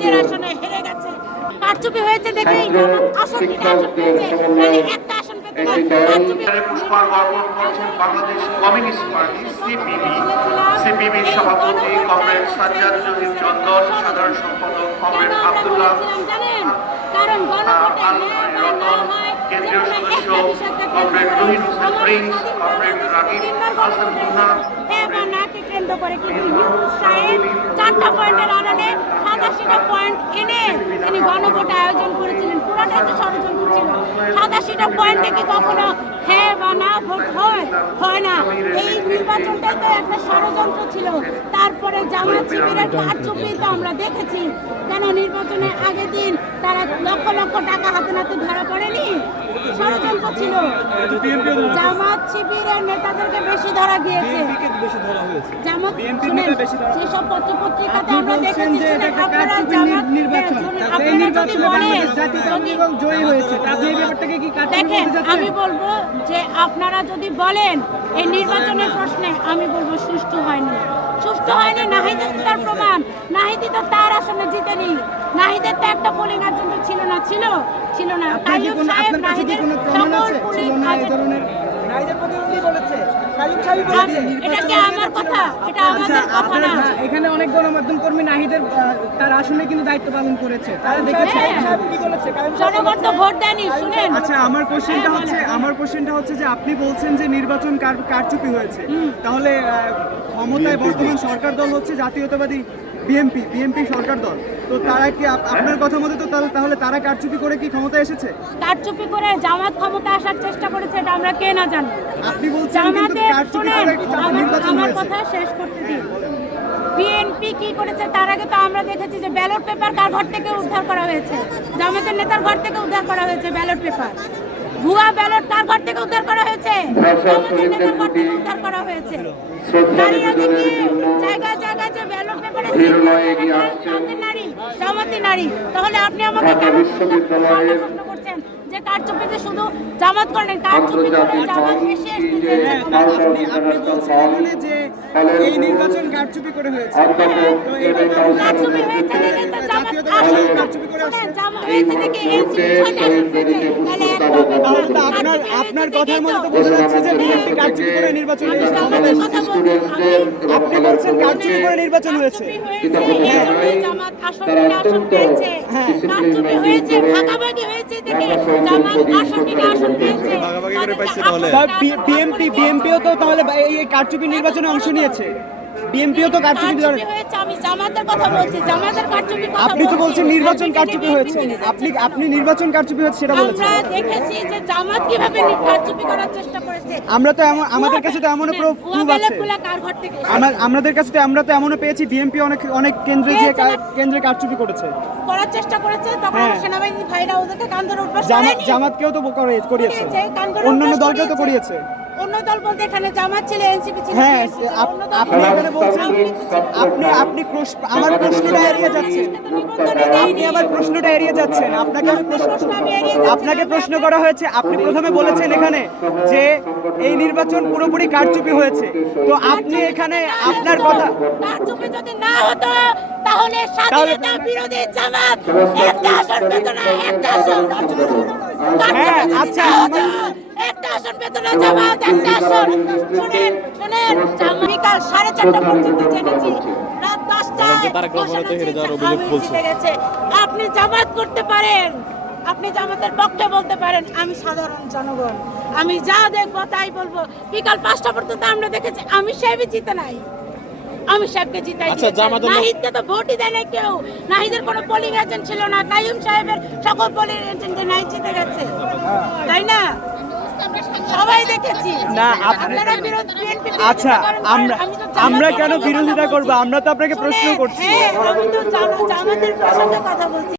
নিজের আসনে হেরে গেছে। কারচুপি হয়েছে দেখেই জামাত 68টা আসন পেয়েছে, মানে একটা আসন পেতে না। কারচুপি পুষ্পার্ঘ অর্পণ করছেন বাংলাদেশ কমিউনিস্ট পার্টি সিপিবি সভাপতি কমরেড সাজ্জাদ জহির চন্দন, সাধারণ সম্পাদক কমরেড আব্দুল্লাহ জানেন, কারণ গণভোটে রতন, কেন্দ্রীয় সদস্য কমরেড রহিম হোসেন প্রিন্স, কমরেড রাগিব হাসান মুন্না নাকে কেন্দ্র করে কিন্তু ইউনূস সাহেব 4টা পয়েন্টের আড়ালে 87টা পয়েন্ট এনে তিনি গণভোট আয়োজন করেছিলেন। পুরোটাই তো ষড়যন্ত্র ছিল। 87টা পয়েন্টে কি কখনো হ্যাঁ বা না ভোট হয় না। এই নির্বাচনটাই তো একটা ষড়যন্ত্র ছিল। তারপরে জামাত শিবিরের কারচুপি তো আমরা দেখেছি। কেন নির্বাচনের আগের দিন তারা লক্ষ লক্ষ টাকা হাতে নাতে ধরা পড়েনি? ষড়যন্ত্র ছিল। জামাত শিবিরের নেতাদেরকে বেশি ধরা গিয়েছে। জামাত যেসব পত্রপত্রিকাতে আমরা দেখেছি, আপনারা জামাত দেখেন, আমি বলবো যে আপনারা যদি বলেন এই নির্বাচনের প্রশ্নে, আমি বলবো সুষ্ঠু হয়নি। নাহিদ তার প্রমাণ, নাহিদ তো তার আসনে জিতেনি। নাহিদের তো একটা পোলিং এজেন্ট ছিল না। কাইয়ুম সাহেব নাহিদের সকল পোলিং এটা কি আমার কথা? এটা আমাদের কথা না। এখানে অনেক গণমাধ্যম কর্মী নাহিদের তার আসনে কিন্তু দায়িত্ব পালন করেছে, তারা দেখেছে। জনগণ তো ভোট দেয়নি, শুনেন। আচ্ছা, আমার কোশ্চেনটা হচ্ছে যে আপনি বলছেন যে নির্বাচন কারচুপি হয়েছে, তাহলে ক্ষমতায় বর্তমান সরকার দল হচ্ছে জাতীয়তাবাদী বিএনপি সরকার দল, তো তারা কি আপনার কথা মতো তো তাহলে তারা কারচুপি করে কি ক্ষমতায় এসেছে? কারচুপি করে জামাত ক্ষমতা আসার চেষ্টা করেছে, এটা আমরা কে না জানি। আপনি বলছেন কিন্তু কারচুপি করে নির্বাচন আমার হয়েছে। কথা শেষ করতে দিন। বিএনপি কি করেছে তার আগে তো আমরা দেখেছি যে ব্যালট পেপার কার ঘর থেকে উদ্ধার করা হয়েছে? জামাতের নেতার ঘর থেকে উদ্ধার করা হয়েছে ব্যালট পেপার। ভুয়া ব্যালট কার ঘর থেকে উদ্ধার করা হয়েছে? জামাতের নেতার ঘর থেকে উদ্ধার করা হয়েছে। নারীরা দেখি জায়গায় যে ব্যালট পেপারে জামাতি নারী, তাহলে আপনি আমাকে কেন প্রশ্ন করছেন যে কারচুপিতে শুধু জামাত করেন? কারচুপি করে জামাত বেশি এসেছে। আপনি বলছেন এখানে যে এই নির্বাচন কারচুপি করে হয়েছে, তো এইটা কারচুপি হয়েছে দেখে তো জামাত আসল কারচুপি করে আসছে। জামাত হয়েছে দেখে এনসিপি 6টা আসন পেয়েছে, তাহলে আপনার কথার মধ্যে তো বোঝা যাচ্ছে যে বিএনপি কারচুপি করে নির্বাচন হয়েছে। আমাদের কথা বলছি, আপনি বলছেন কারচুপি করে নির্বাচন হয়েছে। জামাত আসন পেয়েছে, কারচুপি হয়েছে, ভাগাভাগি হয়েছে দেখে জামাত আসন পেয়েছে। বিএনপিও তো তাহলে এই কারচুপি নির্বাচনে অংশ নিয়েছে। বিএনপিও তো কারচুপি হয়েছে। আমি জামাতের কথা বলছি, জামাতের কারচুপি কথা আপনি তো বলছেন নির্বাচন কারচুপি হয়েছে। আপনি নির্বাচন কারচুপি হয়েছে সেটা বলেছেন। আমরা দেখেছি যে জামাত কিভাবে কারচুপি করার চেষ্টা করেছে। আমরা তো আমাদের কাছে তো এমনও প্রুফ আছে। আমাদের কাছে তো আমরা তো এমনও পেয়েছি বিএনপি অনেক কেন্দ্রে কারচুপি করেছে, করার চেষ্টা করেছে। তখন সেনাবাহিনী ভাইরা ওদেরকে কান ধরে উঠবাস করেনি। জামাতকেও তো করিয়েছে, অন্যান্য দলকেও তো করিয়েছে। অন্য দল বলতে এখানে জামাত ছিল, এনসিপি ছিল। হ্যাঁ, আপনি এখানে বলছেন আপনি আমার প্রশ্নটা এড়িয়ে যাচ্ছেন। আপনি আমার প্রশ্নটা এড়িয়ে যাচ্ছেন। আপনাকে প্রশ্ন করা হয়েছে। আপনি প্রথমে বলেছেন এখানে যে এই নির্বাচন পুরোপুরি কারচুপি হয়েছে, তো আপনি এখানে আপনার কথা কারচুপি যদি না হতো তাহলে স্বাধীনতা বিরোধী জামাত একটা আসন পেত না, একটা আসন। হ্যাঁ, আচ্ছা, একটা আসন পেত না জামাত, একটা আসন। শুনেন, বিকাল 4:30 পর্যন্ত জেনেছি, রাত 10টায় আপনি জামাত করতে পারেন, আপনি জামাতের পক্ষে বলতে পারেন। আমি সাধারণ জনগণ, আমি যা দেখবো তাই বলবো। বিকাল 5টা পর্যন্ত আমরা দেখেছি আমি সাহেবই জিতে নাই, আমি সাহেবকে জিতাই দিয়েছি। নাহিদকে তো ভোটই দেয় না কেউ। নাহিদের কোনো পোলিং এজেন্ট ছিল না। কাইয়ুম সাহেবের সকল পোলিং এজেন্টে নাহিদ জিতে গেছে, তাই না? সবাই দেখেছি না। আপনারা বিএনপি আচ্ছা, আমরা কেন বিরোধিতা করবো? আমরা তো আপনাকে প্রশ্ন করছি। আমি তো জামাতের প্রসঙ্গে কথা বলছি।